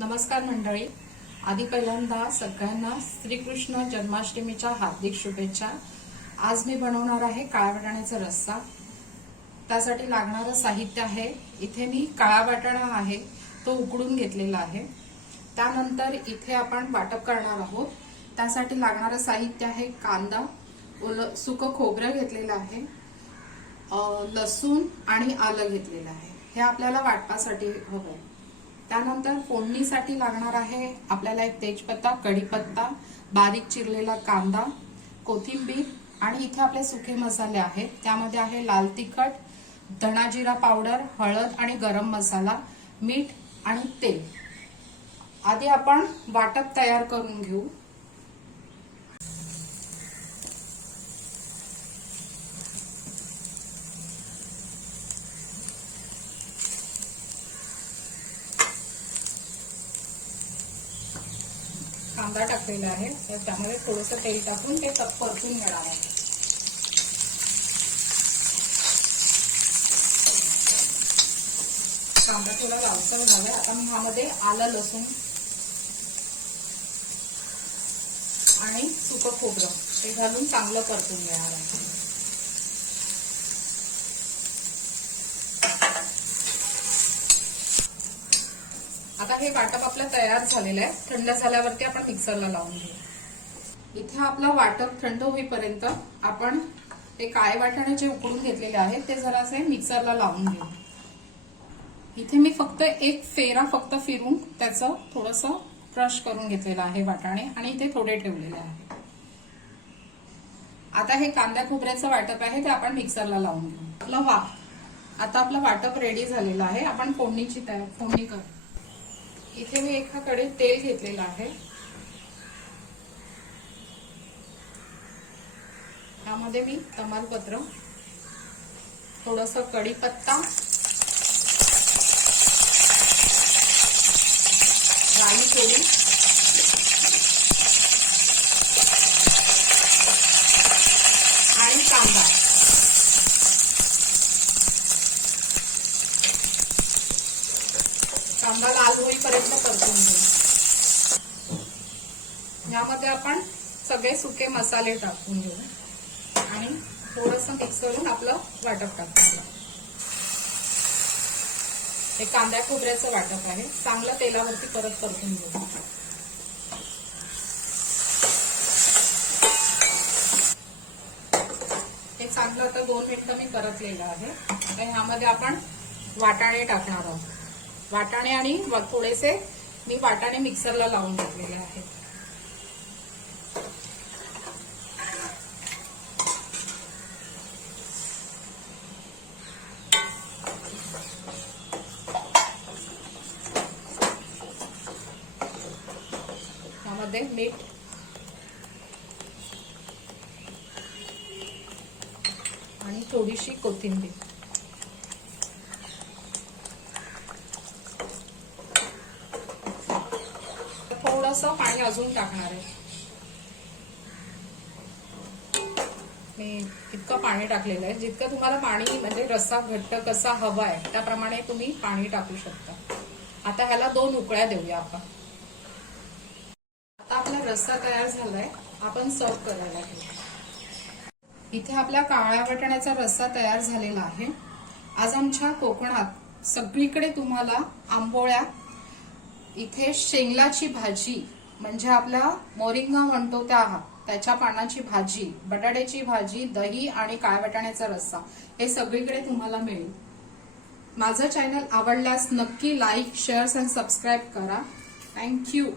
नमस्कार मंडळी, आधी पहिल्यांदा सगळ्यांना श्रीकृष्ण जन्माष्टमीच्या हार्दिक शुभेच्छा। आज मी बनवणार आहे काळ्या वाटाण्याचा रस्सा। त्यासाठी लागणारं साहित्य आहे, इथे मी काळा वाटाणा आहे तो उकडून घेतलेला आहे। त्यानंतर इथे आपण वाटप करणार आहोत। त्यासाठी लागणारं साहित्य आहे कांदा, सुकं खोबरं घेतलेलं आहे, लसूण आणि आलं घेतलेलं आहे। हे आपल्याला वाटपासाठी हवं आहे। त्यानंतर फोडणीसाठी लागणार आहे आपल्याला एक तेजपत्ता, कढीपत्ता, बारीक चिरलेला कांदा, कोथिंबीर आणि इथे आपले सुके मसाले आहेत। त्यामध्ये आहे लाल तिखट, धना जिरा पावडर, हळद आणि गरम मसाला, मीठ आणि तेल। आधी आपण वाटप तयार करून घेऊ। कांदा टाकलेला आहे, तर त्यामध्ये थोडंसं तेल टाकून ते परतून घेणार आहे। कांदा थोडा लालसर झालाय, आता मी ह्यामध्ये आलं, लसूण आणि सुकं खोबरं हे घालून चांगलं परतून घेणार आहे। आता हे वाटप आपलं तयार झालेलं आहे। थंड झाल्यावरती आपण मिक्सरला लावून घेऊ। इथे आपलं वाटप थंड होईपर्यंत आपण ते काळे वाटाणे जे उकडून घेतलेले आहेत ते जरासे मिक्सरला लावून घेऊ। इथे मी फक्त एक फेरा फिरून त्याचं थोडंसं क्रश करून घेतलेलं आहे वाटाणे, आणि इथे थोडे ठेवलेले आहे। आता हे कांदा खोबऱ्याचं वाटप आहे ते आपण मिक्सरला लावून घेऊ। आता आपलं वाटप रेडी झालेलं आहे। आपण फोडणी करू। इथे मी एका कढईत तेल घेतलेलं आहे, त्यामध्ये मी तमालपत्र, थोडंसं कढीपत्ता, राई थोडी आणि कांदा, कांदा लाल होईपर्यंत परतून घेऊ। यामध्ये आपण सगळे सुके मसाले टाकून घेऊ आणि थोडंसं मिक्स करून आपलं वाटप टाकून। हे कांदा खोबऱ्याचं वाटप आहे, चांगलं तेलावरती परतून घेऊ। हे चांगलं आता 2 मिनिटं मी परतलेलं आहे। तर ह्यामध्ये आपण वाटाणे टाकणार आहोत। वाटाणे आणि थोडेसे मी वाटाणे मिक्सरला लावून घेतलेले आहेत। त्यामध्ये मीठ आणि थोडीशी कोथिंबीर, थोडंसं पाणी अजून टाकणार आहे। मी इतकं पाणी टाकलेलं आहे, जितकं तुम्हाला पाणी म्हणजे रस्सा घट्ट कसा हवा आहे त्याप्रमाणे तुम्ही पाणी टाकू शकता। आता ह्याला 2 उकळ्या देऊया आपण। आता आपला रस्सा तयार झालाय, आपण सर्व करायला घेऊ। इथे आपल्या काळ्या वाटाण्याचा रस्सा तयार झालेला आहे। आज आमच्या कोकणात सगळीकडे तुम्हाला आंबोळ्या, इथे शेंगलाची भाजी म्हणजे आपला मोरिंगा म्हणतो त्याच्या पानाची भाजी, बटाट्याची भाजी, दही आणि काळ्या वाटाण्याचा रस्सा हे सगळीकडे तुम्हाला मिळेल। माझं चॅनल आवडल्यास नक्की लाईक, शेअर आणि सबस्क्राईब करा। थँक्यू।